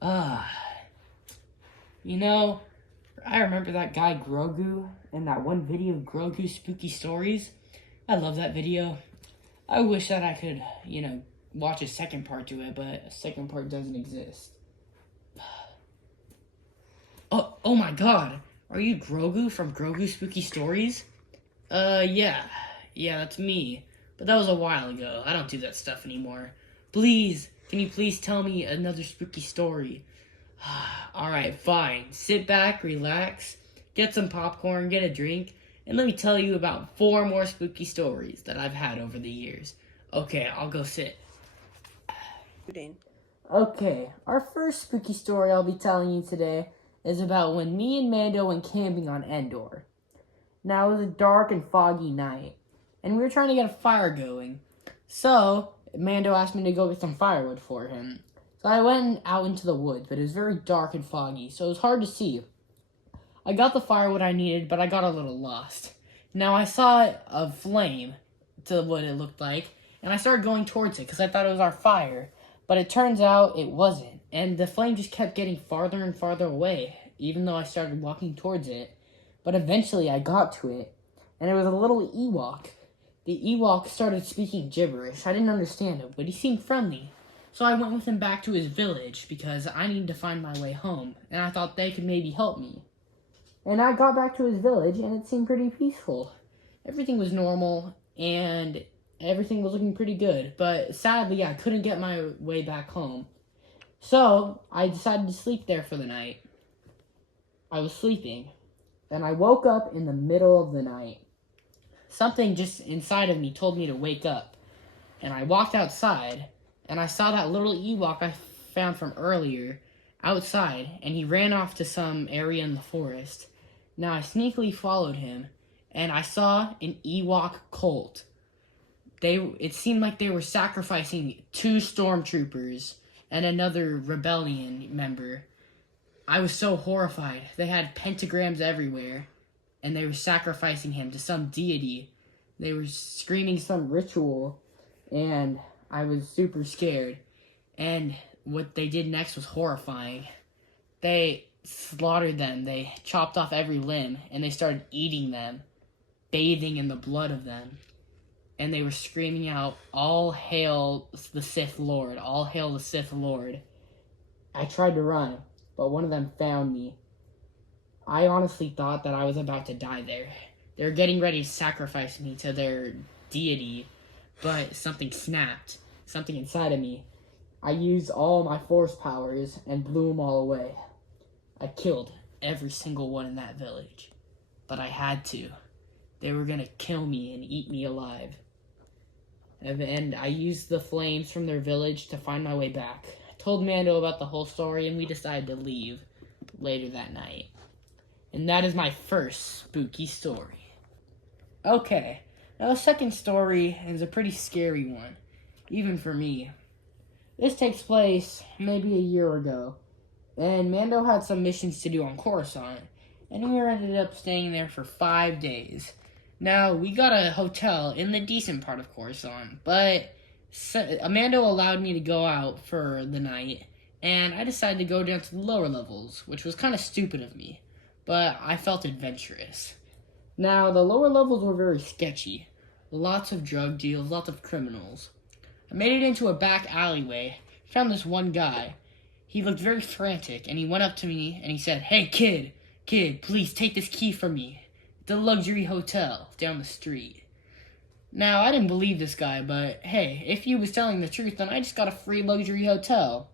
Ah, you know, I remember that guy Grogu and that one video of Grogu spooky stories. I love that video. I wish that I could, watch a second part to it, but a second part doesn't exist. Oh my god. Are you Grogu from Grogu Spooky Stories? Yeah. Yeah, that's me. But that was a while ago. I don't do that stuff anymore. Please, can you please tell me another spooky story? Alright, fine. Sit back, relax, get some popcorn, get a drink, and let me tell you about 4 more spooky stories that I've had over the years. Okay, I'll go sit. Okay, our first spooky story I'll be telling you today is about when me and Mando went camping on Endor. Now, it was a dark and foggy night, and we were trying to get a fire going. So, Mando asked me to go get some firewood for him. So I went out into the woods, but it was very dark and foggy, so it was hard to see. I got the firewood I needed, but I got a little lost. Now, I saw a flame, to what it looked like, and I started going towards it because I thought it was our fire. But it turns out it wasn't, and the flame just kept getting farther and farther away, even though I started walking towards it. But eventually I got to it, and it was a little Ewok. The Ewok started speaking gibberish. I didn't understand him, but he seemed friendly. So I went with him back to his village because I needed to find my way home, and I thought they could maybe help me. And I got back to his village, and it seemed pretty peaceful. Everything was normal, and everything was looking pretty good, but sadly I couldn't get my way back home. So I decided to sleep there for the night. I was sleeping, and I woke up in the middle of the night. Something just inside of me told me to wake up, and I walked outside, and I saw that little Ewok I found from earlier outside, and he ran off to some area in the forest. Now I sneakily followed him, and I saw an Ewok cult. It seemed like they were sacrificing 2 stormtroopers and another rebellion member. I was so horrified. They had pentagrams everywhere, and they were sacrificing him to some deity. They were screaming some ritual, and I was super scared. And what they did next was horrifying. They slaughtered them. They chopped off every limb, and they started eating them, bathing in the blood of them. And they were screaming out, "All hail the Sith Lord! All hail the Sith Lord!" I tried to run, but one of them found me. I honestly thought that I was about to die there. They were getting ready to sacrifice me to their deity, but something snapped. Something inside of me. I used all my force powers and blew them all away. I killed every single one in that village, but I had to. They were gonna kill me and eat me alive. And I used the flames from their village to find my way back. I told Mando about the whole story, and we decided to leave later that night. And that is my first spooky story. Okay, now the second story is a pretty scary one, even for me. This takes place maybe a year ago, and Mando had some missions to do on Coruscant, and we ended up staying there for 5 days. Now, we got a hotel in the decent part of Coruscant, but Mando allowed me to go out for the night, and I decided to go down to the lower levels, which was kind of stupid of me, but I felt adventurous. Now, the lower levels were very sketchy. Lots of drug deals, lots of criminals. I made it into a back alleyway, found this one guy. He looked very frantic, and he went up to me, and he said, "Hey, kid, please take this key from me. The luxury hotel down the street." Now, I didn't believe this guy, but hey, if he was telling the truth, then I just got a free luxury hotel.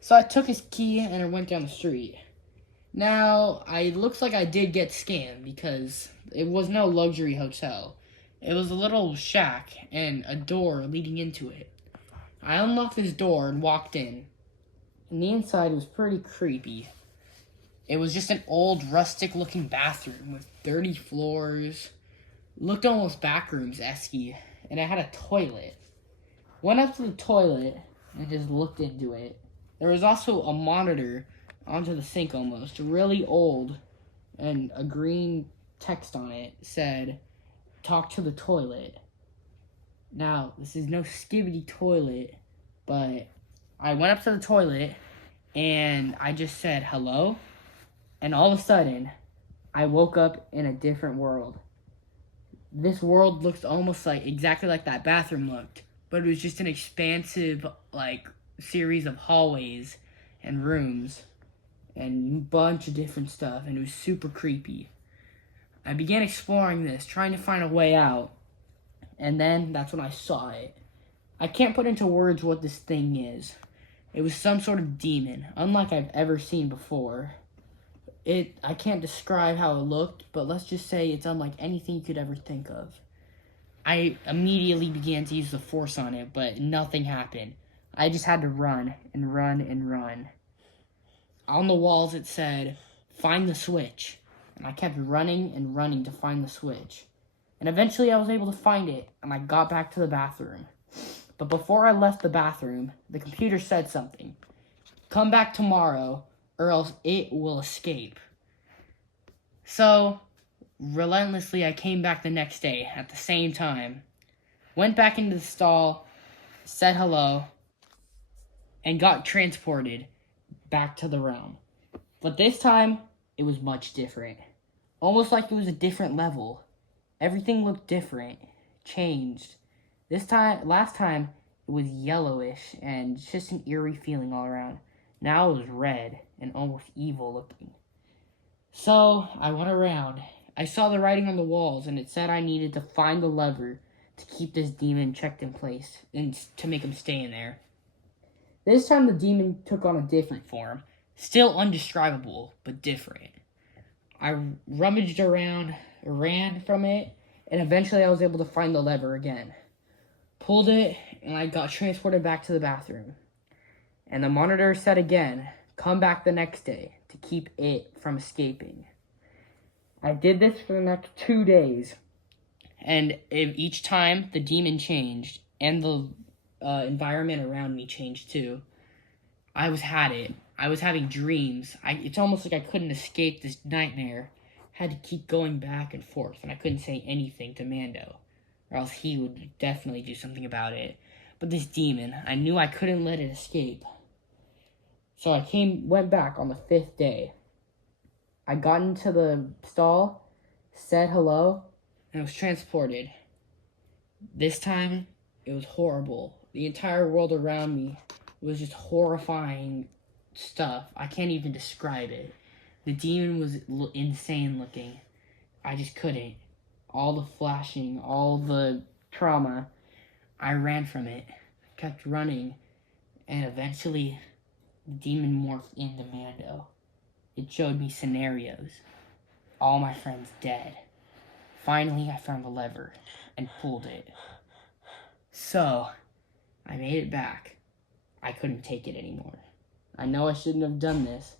So I took his key and I went down the street. Now, it looks like I did get scammed because it was no luxury hotel. It was a little shack and a door leading into it. I unlocked this door and walked in, and the inside was pretty creepy. It was just an old, rustic-looking bathroom with dirty floors. Looked almost backrooms-esque, and it had a toilet. Went up to the toilet and just looked into it. There was also a monitor onto the sink almost, really old, and a green text on it said, "Talk to the toilet." Now, this is no skibbity toilet, but I went up to the toilet, and I just said hello, and all of a sudden, I woke up in a different world. This world looked almost like exactly like that bathroom looked, but it was just an expansive like series of hallways and rooms and a bunch of different stuff, and it was super creepy. I began exploring this, trying to find a way out, and then that's when I saw it. I can't put into words what this thing is. It was some sort of demon, unlike I've ever seen before. I can't describe how it looked, but let's just say it's unlike anything you could ever think of. I immediately began to use the force on it, but nothing happened. I just had to run and run and run. On the walls it said, "Find the switch." And I kept running and running to find the switch. And eventually I was able to find it, and I got back to the bathroom. But before I left the bathroom, the computer said something. "Come back tomorrow, or else it will escape." So, relentlessly, I came back the next day at the same time, went back into the stall, said hello, and got transported back to the realm. But this time, it was much different. Almost like it was a different level. Everything looked different, changed. Last time, it was yellowish and just an eerie feeling all around. Now it was red and almost evil looking. So, I went around. I saw the writing on the walls, and it said I needed to find the lever to keep this demon checked in place and to make him stay in there. This time the demon took on a different form. Still undescribable, but different. I rummaged around, ran from it, and eventually I was able to find the lever again. Pulled it, and I got transported back to the bathroom. And the monitor said again, "Come back the next day to keep it from escaping." I did this for the next 2 days. And each time, the demon changed, and the environment around me changed too. I was having dreams. It's almost like I couldn't escape this nightmare. Had to keep going back and forth, and I couldn't say anything to Mando, or else he would definitely do something about it. But this demon, I knew I couldn't let it escape. So I went back on the 5th day. I got into the stall, said hello, and was transported. This time, it was horrible. The entire world around me was just horrifying stuff. I can't even describe it. The demon was insane looking. I just couldn't. All the flashing, all the trauma, I ran from it, kept running, and eventually the demon morphed into Mando. It showed me scenarios. All my friends dead. Finally, I found the lever and pulled it. So, I made it back. I couldn't take it anymore. I know I shouldn't have done this,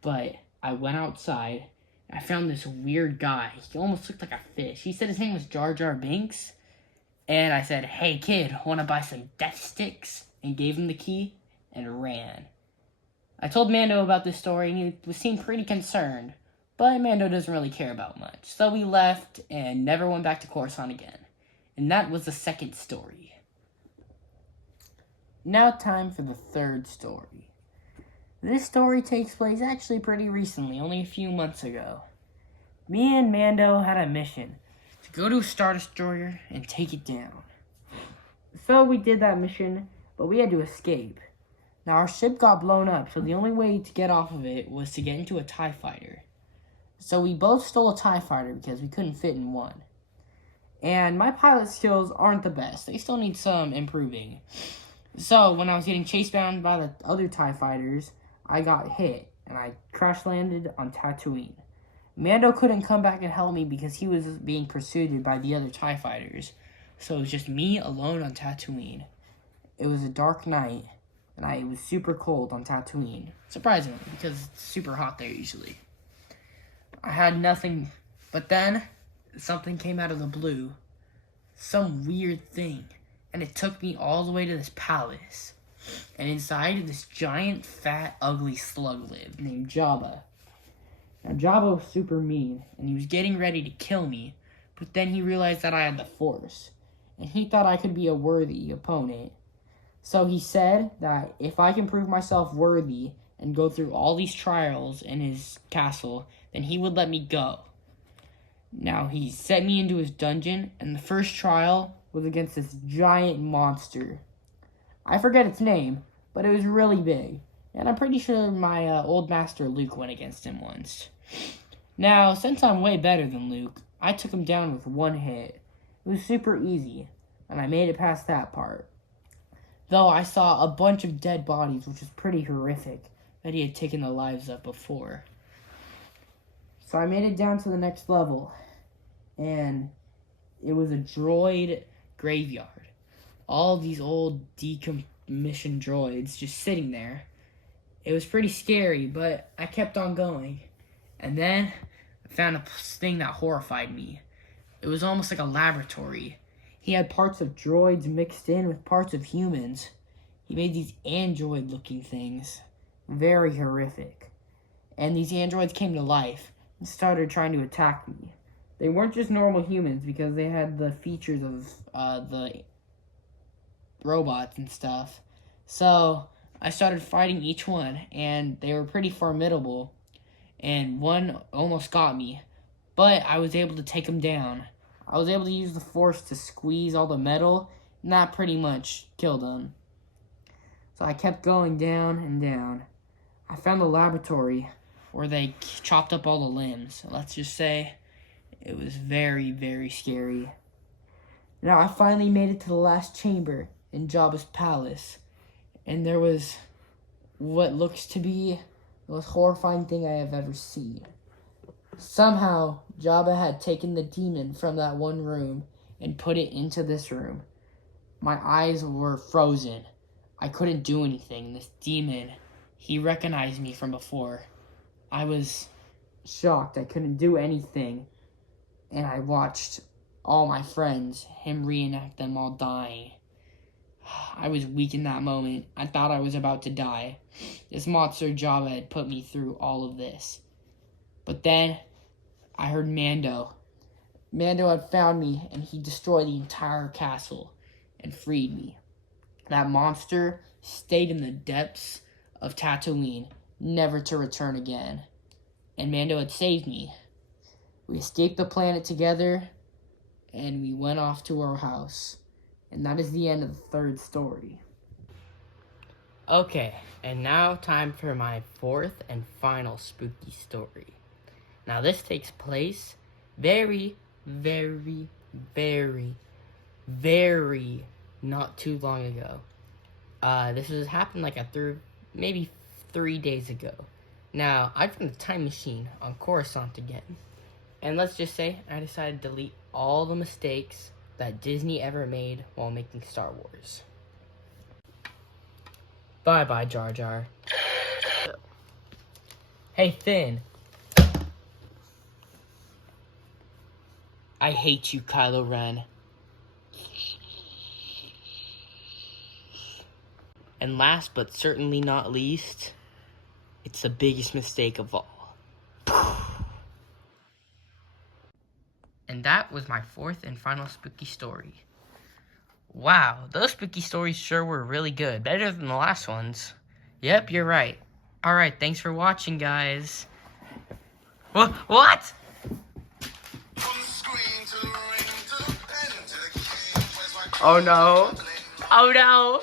but I went outside. I found this weird guy. He almost looked like a fish. He said his name was Jar Jar Binks. And I said, "Hey kid, wanna buy some death sticks?" And gave him the key and ran. I told Mando about this story and he seemed pretty concerned. But Mando doesn't really care about much. So we left and never went back to Coruscant again. And that was the second story. Now time for the third story. This story takes place actually pretty recently, only a few months ago. Me and Mando had a mission to go to a Star Destroyer and take it down. So we did that mission, but we had to escape. Now our ship got blown up, so the only way to get off of it was to get into a TIE fighter. So we both stole a TIE fighter because we couldn't fit in one. And my pilot skills aren't the best. They still need some improving. So when I was getting chased down by the other TIE fighters, I got hit and I crash landed on Tatooine. Mando couldn't come back and help me because he was being pursued by the other TIE fighters. So it was just me alone on Tatooine. It was a dark night and it was super cold on Tatooine. Surprisingly, because it's super hot there usually. I had nothing, but then something came out of the blue. Some weird thing. And it took me all the way to this palace. And inside, this giant, fat, ugly slug lived named Jabba. Now, Jabba was super mean, and he was getting ready to kill me, but then he realized that I had the Force, and he thought I could be a worthy opponent. So he said that if I can prove myself worthy and go through all these trials in his castle, then he would let me go. Now, he set me into his dungeon, and the first trial was against this giant monster. I forget its name, but it was really big. And I'm pretty sure my old master Luke went against him once. Now, since I'm way better than Luke, I took him down with one hit. It was super easy, and I made it past that part. Though I saw a bunch of dead bodies, which was pretty horrific, that he had taken the lives of before. So I made it down to the next level, and it was a droid graveyard. All these old decommissioned droids just sitting there. It was pretty scary, but I kept on going. And then I found a thing that horrified me. It was almost like a laboratory. He had parts of droids mixed in with parts of humans. He made these android-looking things. Very horrific. And these androids came to life and started trying to attack me. They weren't just normal humans because they had the features of the robots and stuff. So I started fighting each one, and they were pretty formidable. And one almost got me, but I was able to take him down. I was able to use the Force to squeeze all the metal, and that pretty much killed him. So I kept going down and down. I found the laboratory where they chopped up all the limbs. Let's just say it was very, very scary. Now I finally made it to the last chamber in Jabba's palace, and there was what looks to be the most horrifying thing I have ever seen. Somehow, Jabba had taken the demon from that one room and put it into this room. My eyes were frozen. I couldn't do anything. This demon, he recognized me from before. I was shocked. I couldn't do anything. And I watched all my friends, him reenact them all dying. I was weak in that moment. I thought I was about to die. This monster Jabba had put me through all of this. But then, I heard Mando. Mando had found me, and he destroyed the entire castle and freed me. That monster stayed in the depths of Tatooine, never to return again. And Mando had saved me. We escaped the planet together, and we went off to our house. And that is the end of the third story. Okay, and now time for my fourth and final spooky story. Now this takes place very, very, very, very not too long ago. This has happened like maybe 3 days ago. Now, I found a time machine on Coruscant again. And let's just say I decided to delete all the mistakes that Disney ever made while making Star Wars. Bye-bye, Jar Jar. Hey, Finn. I hate you, Kylo Ren. And last but certainly not least, it's the biggest mistake of all. And that was my fourth and final spooky story. Wow, those spooky stories sure were really good. Better than the last ones. Yep, you're right. Alright, thanks for watching, guys. What? Oh no. Oh no.